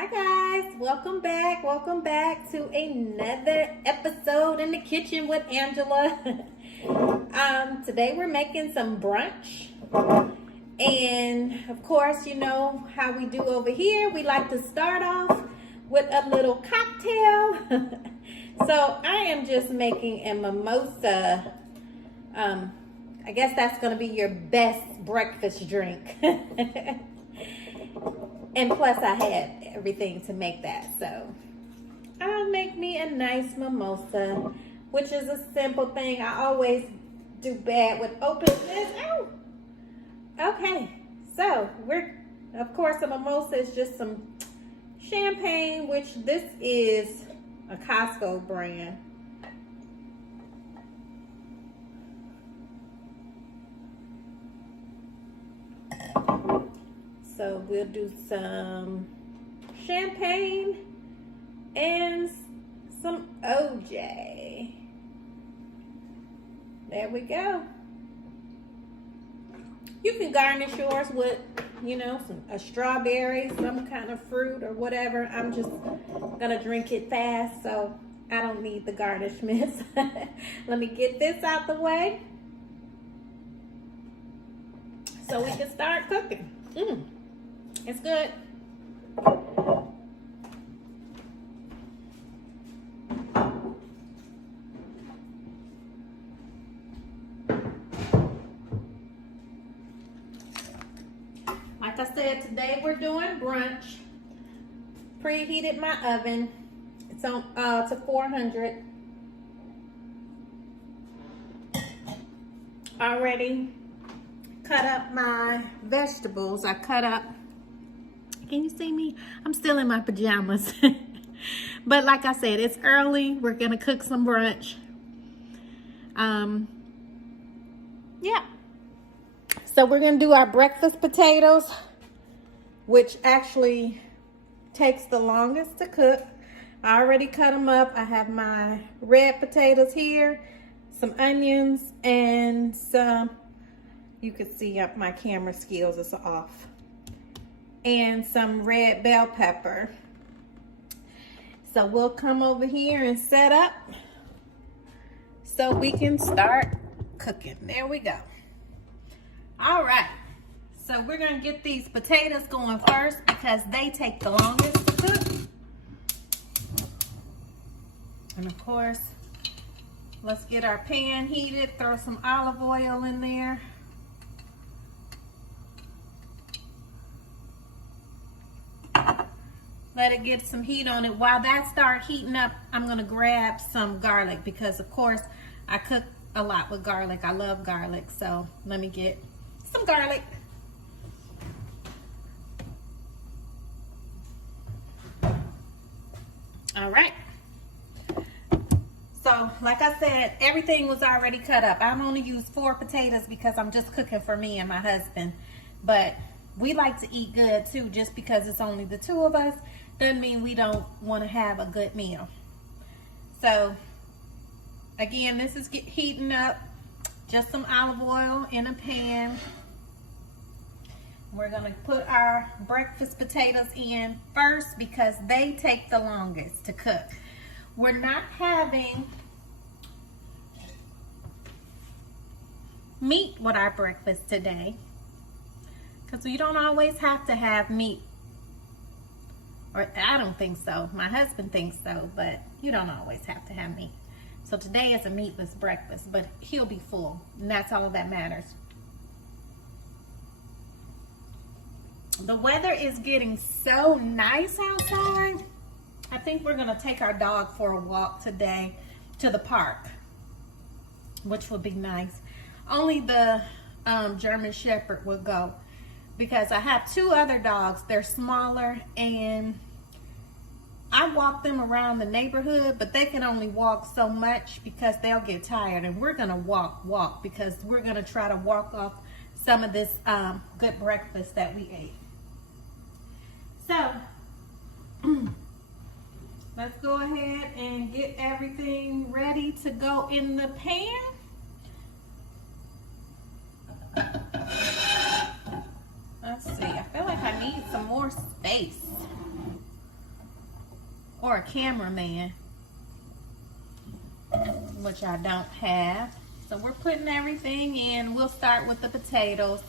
Hi guys, welcome back. Welcome back to another episode in the kitchen with Angela. Today we're making some brunch. And of course, you know how we do over here. We like to start off with a little cocktail. So I am just making a mimosa. I guess that's going to be your best breakfast drink. And plus I had everything to make that. So I'll make me a nice mimosa, which is a simple thing. I always do bad with open lids. Oh, okay. So of course, a mimosa is just some champagne, which this is a Costco brand. So we'll do some champagne and some OJ. There we go. You can garnish yours with, a strawberry, some kind of fruit or whatever. I'm just gonna drink it fast, so I don't need the garnishments. Let me get this out the way so we can start cooking. It's good. Like I said, today we're doing brunch. Preheated my oven. It's on to 400. Already cut up my vegetables. I cut up. Can you see me? I'm still in my pajamas. But like I said, it's early. We're gonna cook some brunch. Yeah. So we're gonna do our breakfast potatoes, which actually takes the longest to cook. I already cut them up. I have my red potatoes here, some onions, and some, you can see up my camera skills is off, and some red bell pepper. So we'll come over here and set up so we can start cooking. There we go. All right, so we're gonna get these potatoes going first because they take the longest to cook. And of course, let's get our pan heated, throw some olive oil in there. Let it get some heat on it. While that starts heating up, I'm gonna grab some garlic because of course I cook a lot with garlic. I love garlic, so let me get some garlic. All right. So like I said, everything was already cut up. I'm only used 4 potatoes because I'm just cooking for me and my husband. But we like to eat good too. Just because it's only the 2 of us doesn't mean we don't want to have a good meal. So again, this is heating up. Just some olive oil in a pan. We're gonna put our breakfast potatoes in first because they take the longest to cook. We're not having meat with our breakfast today because you don't always have to have meat. Or I don't think so. My husband thinks so, but you don't always have to have meat. So today is a meatless breakfast, but he'll be full, and that's all that matters. The weather is getting so nice outside. I think we're gonna take our dog for a walk today to the park, which would be nice. Only the German Shepherd will go because I have 2 other dogs. They're smaller and I walk them around the neighborhood, but they can only walk so much because they'll get tired, and we're gonna walk because we're gonna try to walk off some of this good breakfast that we ate. So let's go ahead and get everything ready to go in the pan. Let's see, I feel like I need some more space. or a cameraman, which I don't have. So we're putting everything in. We'll start with the potatoes.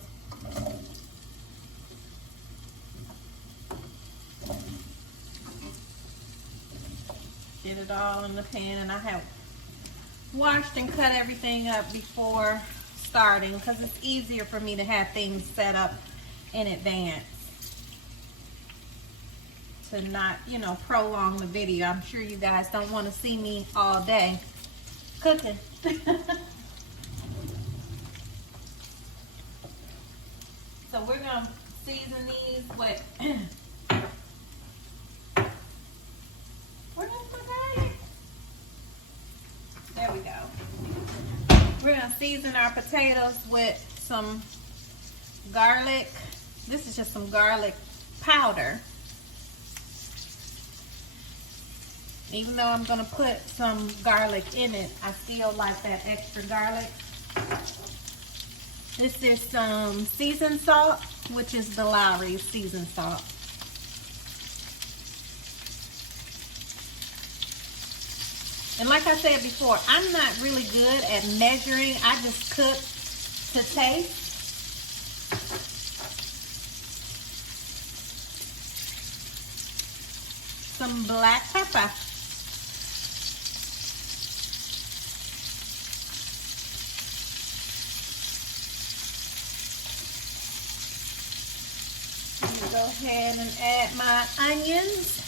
Get it all in the pan, and I have washed and cut everything up before starting because it's easier for me to have things set up in advance to not, you know, prolong the video. I'm sure you guys don't want to see me all day cooking. So we're gonna season these with where's my garlic? There we go. We're gonna season our potatoes with some garlic. This is just some garlic powder. Even though I'm gonna put some garlic in it, I still like that extra garlic. This is some seasoned salt, which is the Lowry's seasoned salt. And like I said before, I'm not really good at measuring. I just cook to taste. Some black pepper. Go ahead and add my onions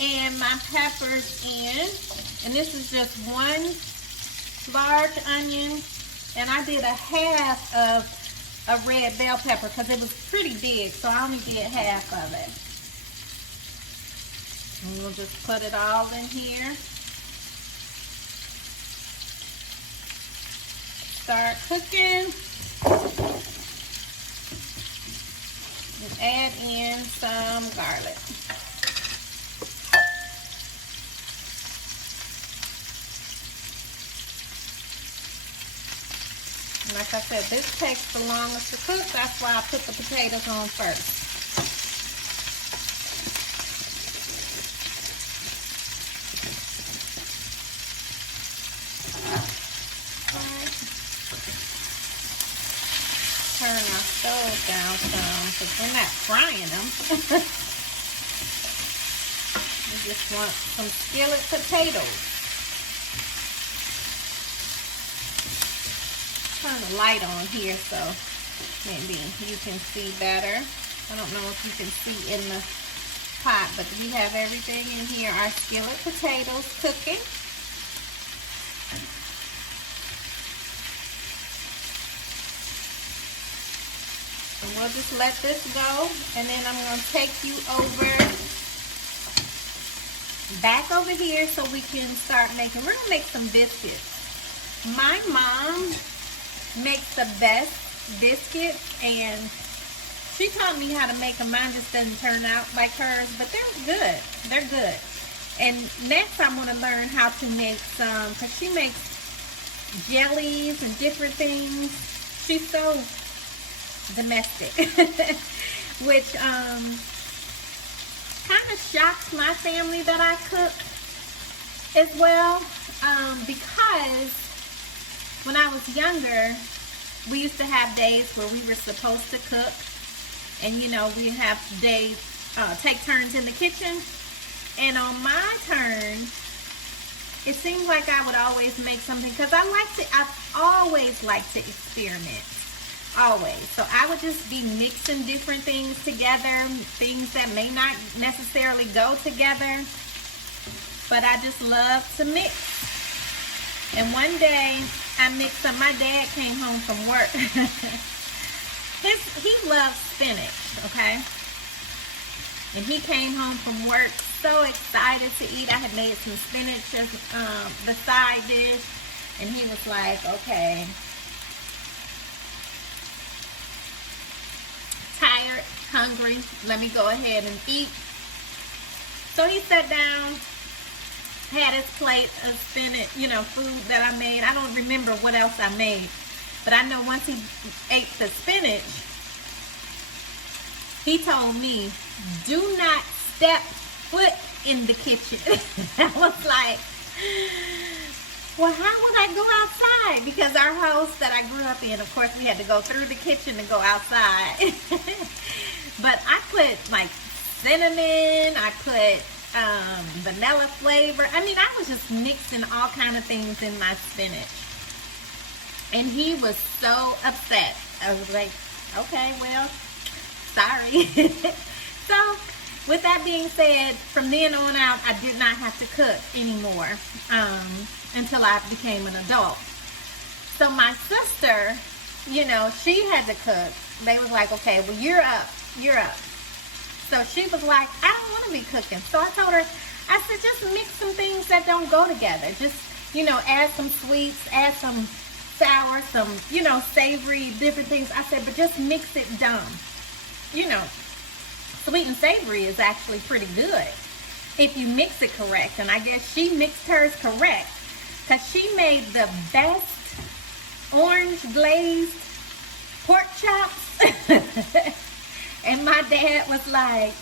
and my peppers in. And this is just one large onion, and I did a half of a red bell pepper because it was pretty big, so I only did half of it. And we'll just put it all in here. Start cooking. And add in some garlic. And like I said, this takes the longest to cook. That's why I put the potatoes on first. Turn our stove down some because we're not frying them. We just want some skillet potatoes. Turn the light on here so maybe you can see better. I don't know if you can see in the pot, but we have everything in here. Our skillet potatoes cooking. And we'll just let this go, and then I'm going to take you back over here so we can start making. We're going to make some biscuits. My mom makes the best biscuits, and she taught me how to make them. Mine just doesn't turn out like hers, but they're good. They're good. And next I want to learn how to make some, because she makes jellies and different things. She's so domestic, which kind of shocks my family that I cook as well, because when I was younger, we used to have days where we were supposed to cook, and you know, we have days, take turns in the kitchen, and on my turn, it seems like I would always make something, because I've always liked to experiment. Always. So I would just be mixing different things together, things that may not necessarily go together, but I just love to mix. And one day I mixed some. My dad came home from work. He loves spinach, okay? And he came home from work so excited to eat. I had made some spinach as the side dish, and he was like, okay, tired, hungry, let me go ahead and eat. So he sat down, had his plate of spinach, you know, food that I made. I don't remember what else I made, but I know once he ate the spinach, he told me, do not step foot in the kitchen. I was like, well, how would I go outside? Because our house that I grew up in, of course, we had to go through the kitchen to go outside. But I put like cinnamon, I put vanilla flavor. I mean, I was just mixing all kind of things in my spinach. And he was so upset. I was like, okay, well, sorry. So, with that being said, from then on out, I did not have to cook anymore until I became an adult. So my sister, you know, she had to cook. They was like, okay, well, you're up. So she was like, I don't want to be cooking. So I told her, I said, just mix some things that don't go together. Just, you know, add some sweets, add some sour, some, you know, savory, different things. I said, but just mix it dumb. You know, sweet and savory is actually pretty good if you mix it correct. And I guess she mixed hers correct because she made the best orange glazed pork chops. And my dad was like,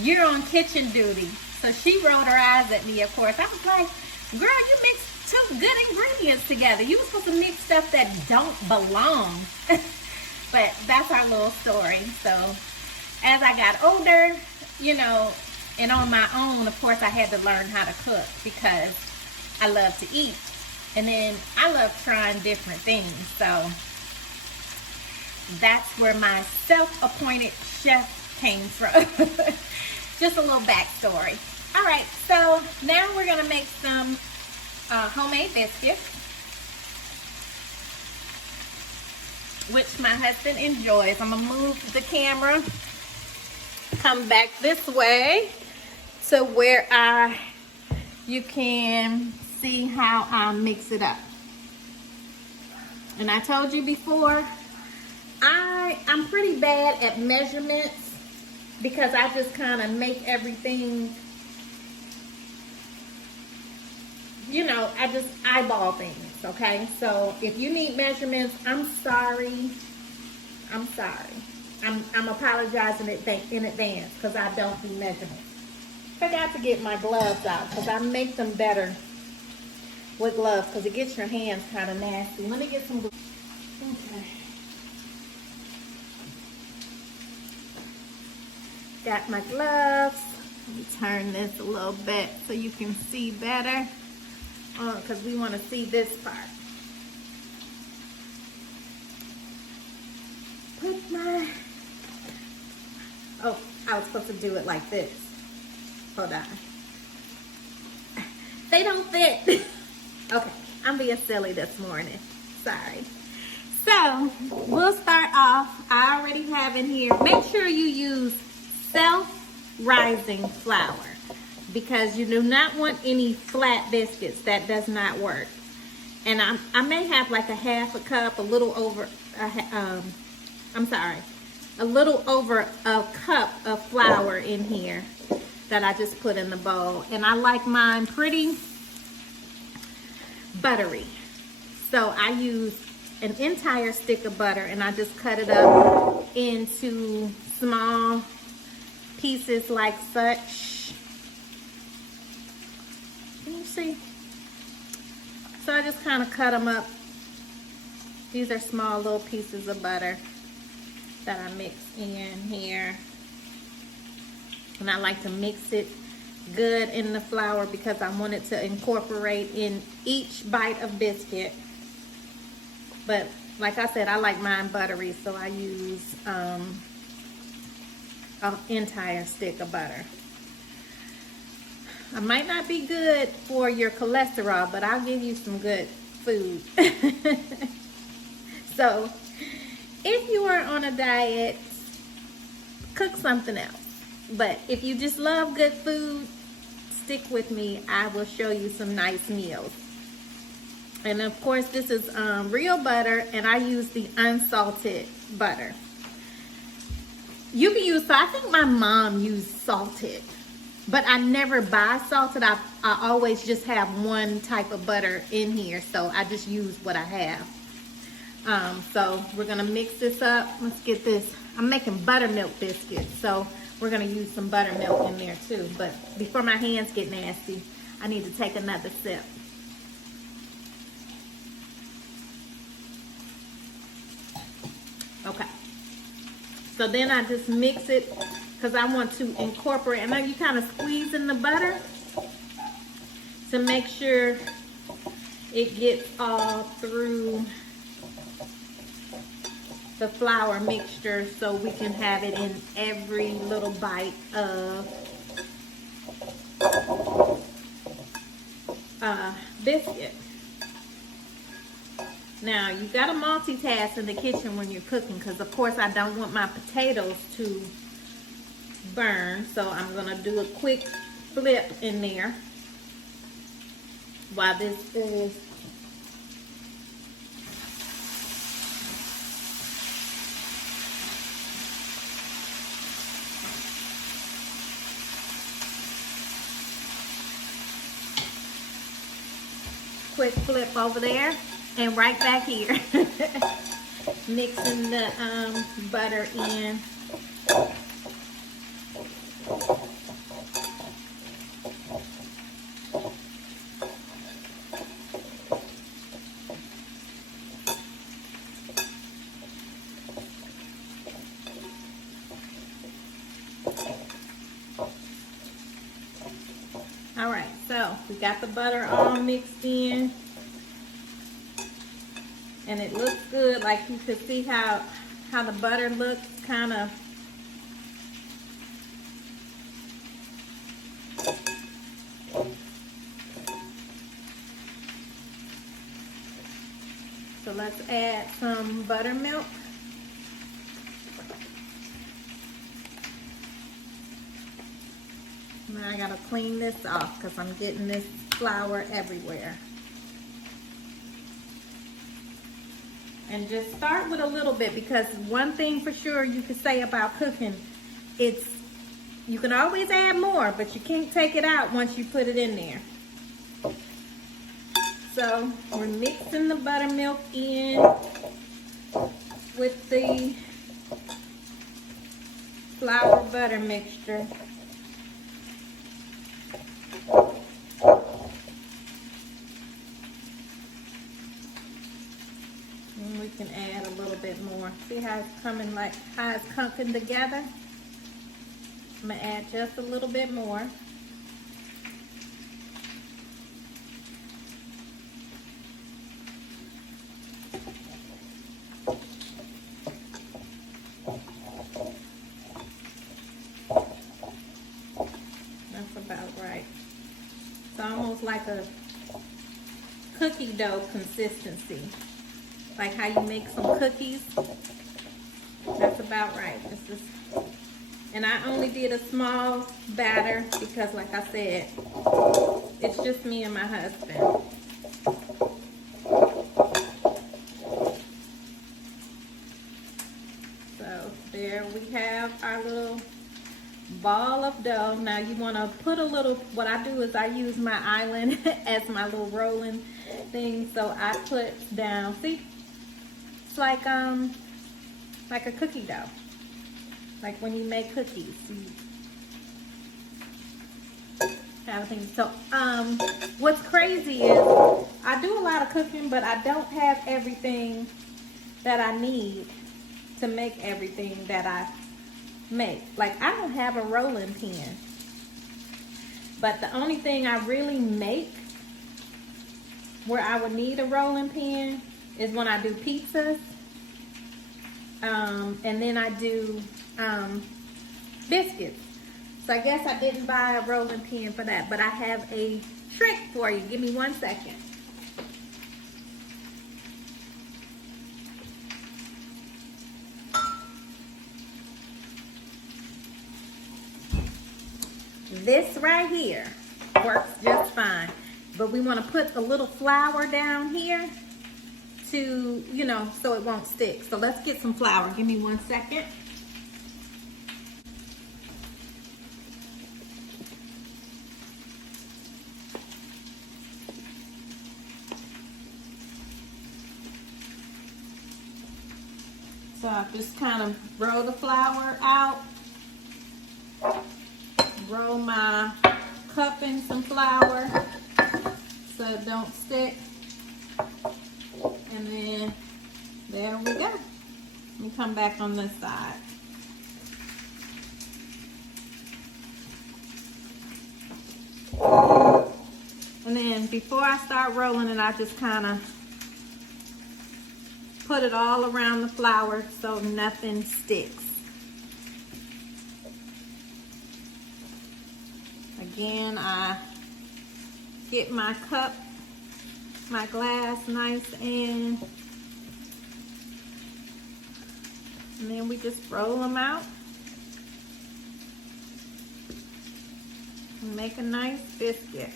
you're on kitchen duty. So she rolled her eyes at me, of course. I was like, girl, you mixed two good ingredients together. You were supposed to mix stuff that don't belong. But that's our little story. So as I got older, you know, and on my own, of course, I had to learn how to cook because I love to eat. And then I love trying different things. So that's where my self-appointed chef came from. Just a little backstory. All right, so now we're gonna make some homemade biscuits, which my husband enjoys. I'm gonna move the camera, come back this way to where you can see how I mix it up. And I told you before, I'm pretty bad at measurements because I just kind of make everything, you know, I just eyeball things, okay? So if you need measurements, I'm sorry. I'm apologizing in advance because I don't do measurements. Forgot to get my gloves out because I make them better with gloves because it gets your hands kind of nasty. Let me get some gloves. Okay. Got my gloves. Let me turn this a little bit so you can see better. Because we want to see this part. Put my... Oh, I was supposed to do it like this. Hold on. They don't fit. Okay, I'm being silly this morning. Sorry. So, we'll start off. I already have in here. Make sure you use self-rising flour because you do not want any flat biscuits. That does not work. And I may have like a half a cup, a little over a little over a cup of flour in here that I just put in the bowl. And I like mine pretty buttery. So I use an entire stick of butter and I just cut it up into small pieces like such. Can you see? So I just kind of cut them up. These are small little pieces of butter that I mix in here. And I like to mix it good in the flour because I want it to incorporate in each bite of biscuit. But like I said, I like mine buttery, so I use an entire stick of butter. I might not be good for your cholesterol, but I'll give you some good food. So, if you are on a diet, cook something else. But if you just love good food, stick with me. I will show you some nice meals. And of course, this is real butter, and I use the unsalted butter. You can use, so I think my mom used salted, but I never buy salted. I always just have one type of butter in here, so I just use what I have. So we're gonna mix this up. Let's get this. I'm making buttermilk biscuits, so we're gonna use some buttermilk in there too. But before my hands get nasty, I need to take another sip. Okay. So then I just mix it because I want to incorporate, and then you kind of squeeze in the butter to make sure it gets all through the flour mixture so we can have it in every little bite of biscuit. Now you gotta multitask in the kitchen when you're cooking, because of course I don't want my potatoes to burn, so I'm gonna do a quick flip in there while this is quick flip over there and right back here. Mixing the butter in. All right, so we got the butter all mixed in, and it looks good. Like you can see how the butter looks kind of so let's add some buttermilk. Now I gotta clean this off because I'm getting this flour everywhere. And just start with a little bit, because one thing for sure you can say about cooking, it's you can always add more, but you can't take it out once you put it in there. So we're mixing the buttermilk in with the flour butter mixture. And we can add a little bit more. See how it's coming, like how it's cooking together? I'm gonna add just a little bit more. That's about right. It's almost like a cookie dough consistency. Like how you make some cookies. That's about right. This is, and I only did a small batter because, like I said, it's just me and my husband. So there we have our little ball of dough. Now you want to put a little, what I do is I use my island as my little rolling thing. So I put down, see, it's like a cookie dough. Like when you make cookies. Everything. So what's crazy is I do a lot of cooking, but I don't have everything that I need to make everything that I make. Like I don't have a rolling pin, but the only thing I really make where I would need a rolling pin is when I do pizzas, and then I do biscuits. So I guess I didn't buy a rolling pin for that, but I have a trick for you. Give me 1 second. This right here works just fine, but we want to put a little flour down here to, you know, so it won't stick. So let's get some flour. Give me 1 second. So I just kind of roll the flour out roll my cup in some flour so it don't stick. And then there we go. Let me come back on this side. And then before I start rolling it, I just kind of put it all around the flour so nothing sticks. Again, I get my cup, my glass nice and then we just roll them out and make a nice biscuit.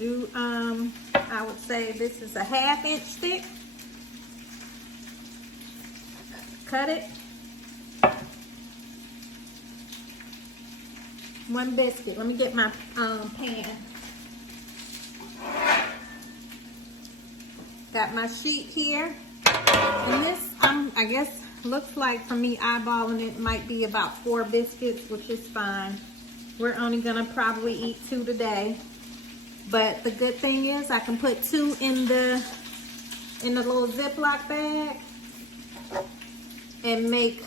I would say this is a 1/2 inch thick. Cut it. 1 biscuit. Let me get my pan. Got my sheet here. And this, I guess, looks like for me eyeballing it might be about 4 biscuits, which is fine. We're only gonna probably eat 2 today. But the good thing is I can put 2 in the little Ziploc bag and make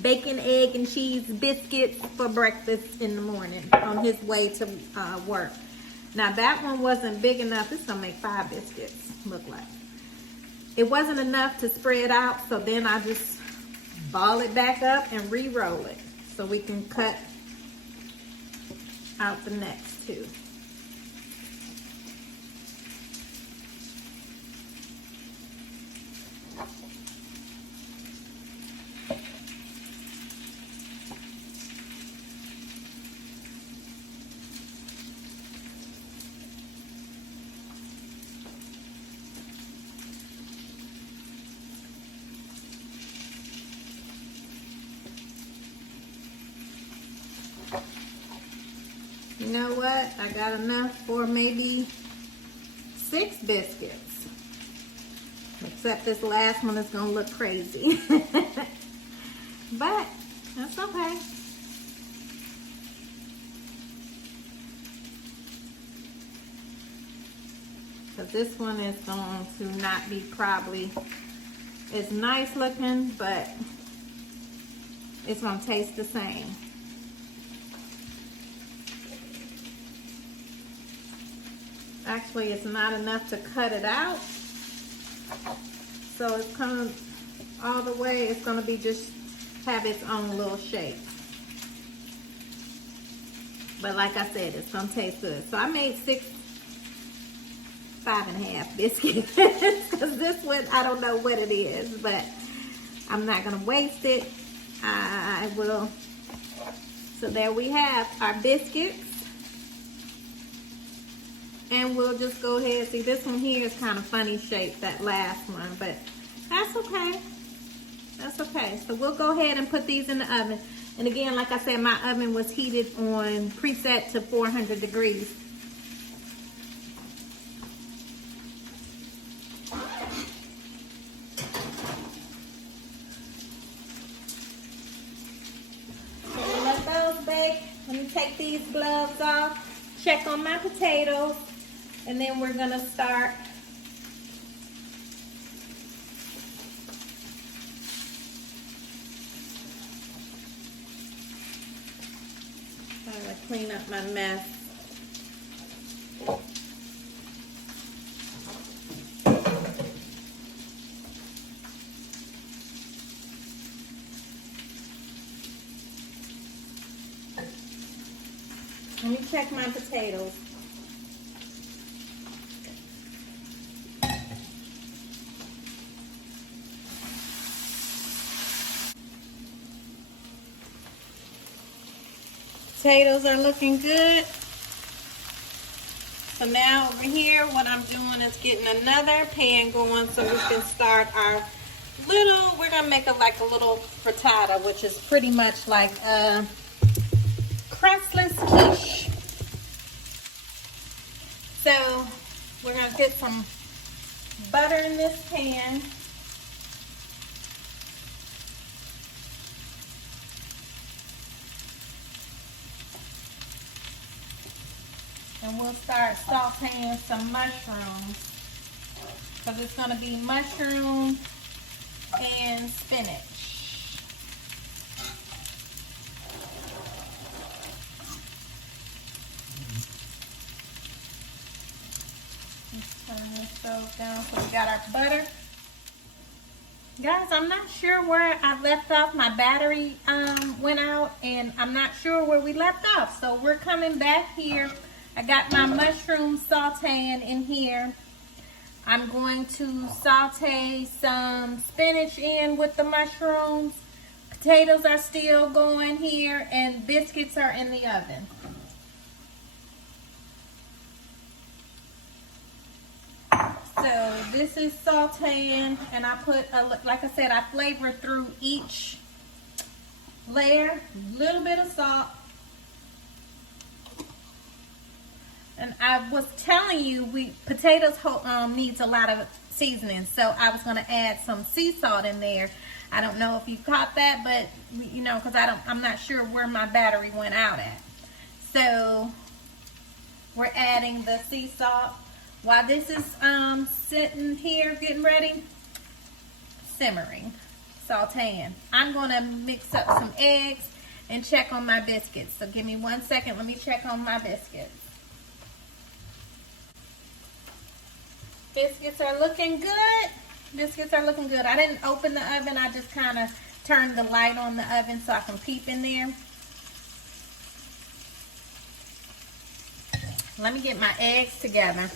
bacon, egg, and cheese biscuits for breakfast in the morning on his way to work. Now that one wasn't big enough. It's gonna make 5 biscuits, look like. It wasn't enough to spread out, so then I just ball it back up and re-roll it so we can cut out the next 2. You know what? I got enough for maybe 6 biscuits. Except this last one is gonna look crazy. But that's okay. Because this one is going to not be probably as nice looking, but it's gonna taste the same. Actually, it's not enough to cut it out. So it's coming all the way. It's going to be just have its own little shape. But like I said, it's going to taste good. So I made 5.5 biscuits. Because this one, I don't know what it is. But I'm not going to waste it. I will. So there we have our biscuits. And we'll just go ahead. See, this one here is kind of funny shaped, that last one, but that's okay. That's okay. So we'll go ahead and put these in the oven. And again, like I said, my oven was heated on preset to 400 degrees. So we'll let those bake. Let me take these gloves off. Check on my potatoes. And then we're gonna start trying to clean up my mess. Let me check my potatoes. Potatoes are looking good. So now over here, what I'm doing is getting another pan going so we can start our little, we're gonna make like a little frittata, which is pretty much like a crustless quiche. So we're gonna get some butter in this pan. And we'll start sauteing some mushrooms. Because it's going to be mushroom and spinach. Let's turn this stove down so we got our butter. Guys, I'm not sure where I left off. My battery went out and I'm not sure where we left off. So we're coming back here. I got my mushrooms sauteing in here. I'm going to saute some spinach in with the mushrooms. Potatoes are still going here and biscuits are in the oven. So this is sauteing, and I put, like I said, I flavor through each layer, a little bit of salt. And I was telling you, potatoes needs a lot of seasoning, so I was going to add some sea salt in there. I don't know if you caught that, but you know, because I'm not sure where my battery went out at. So we're adding the sea salt. While this is sitting here getting ready, simmering, sauteing, I'm going to mix up some eggs and check on my biscuits. So give me 1 second. Let me check on my biscuits. Biscuits are looking good. Biscuits are looking good. I didn't open the oven. I just kind of turned the light on the oven so I can peep in there. Let me get my eggs together.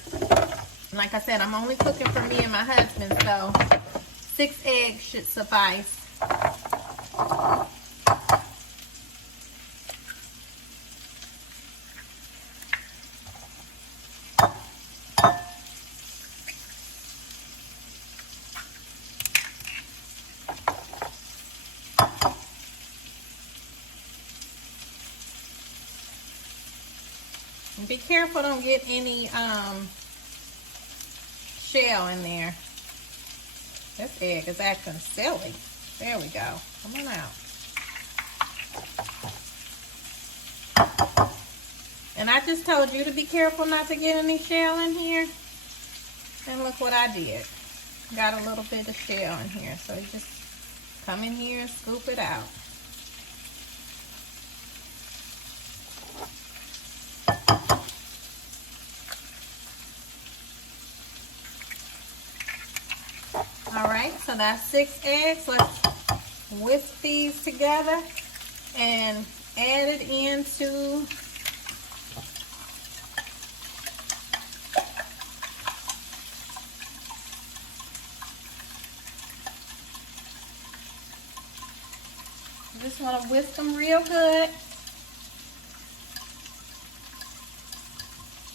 Like I said, I'm only cooking for me and my husband, so 6 eggs should suffice. Be careful, don't get any shell in there. This egg is acting silly. There we go. Come on out. And I just told you to be careful not to get any shell in here. And look what I did. Got a little bit of shell in here. So you just come in here and scoop it out. Alright, so that's 6 eggs. Let's whisk these together and add it into just want to whisk them real good.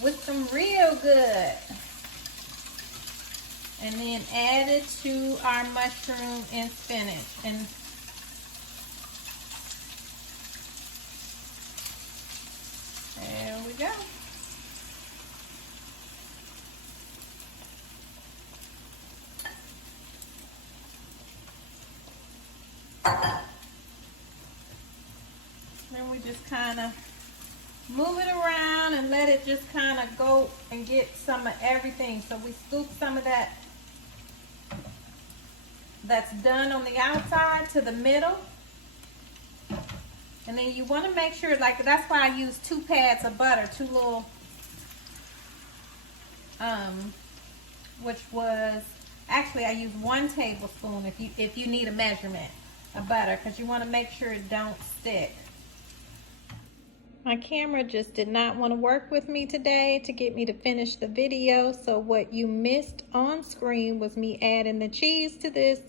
Whisk them real good. And then add it to our mushroom and spinach. And there we go. Then we just kind of move it around and let it just kind of go and get some of everything. So we scoop some of that that's done on the outside to the middle. And then you want to make sure, like, that's why I use 2 pads of butter, 2 little, which was, actually I use 1 tablespoon if you need a measurement of butter, because you want to make sure it don't stick. My camera just did not want to work with me today to get me to finish the video. So what you missed on screen was me adding the cheese to this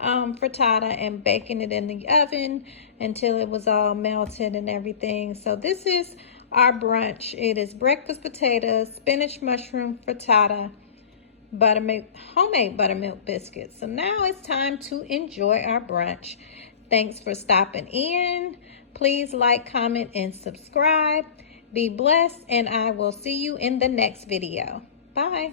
frittata and baking it in the oven until it was all melted and everything. So this is our brunch. It is breakfast potatoes, spinach mushroom frittata, buttermilk, homemade buttermilk biscuits. So now it's time to enjoy our brunch. Thanks for stopping in. Please like, comment, and subscribe. Be blessed, and I will see you in the next video. Bye.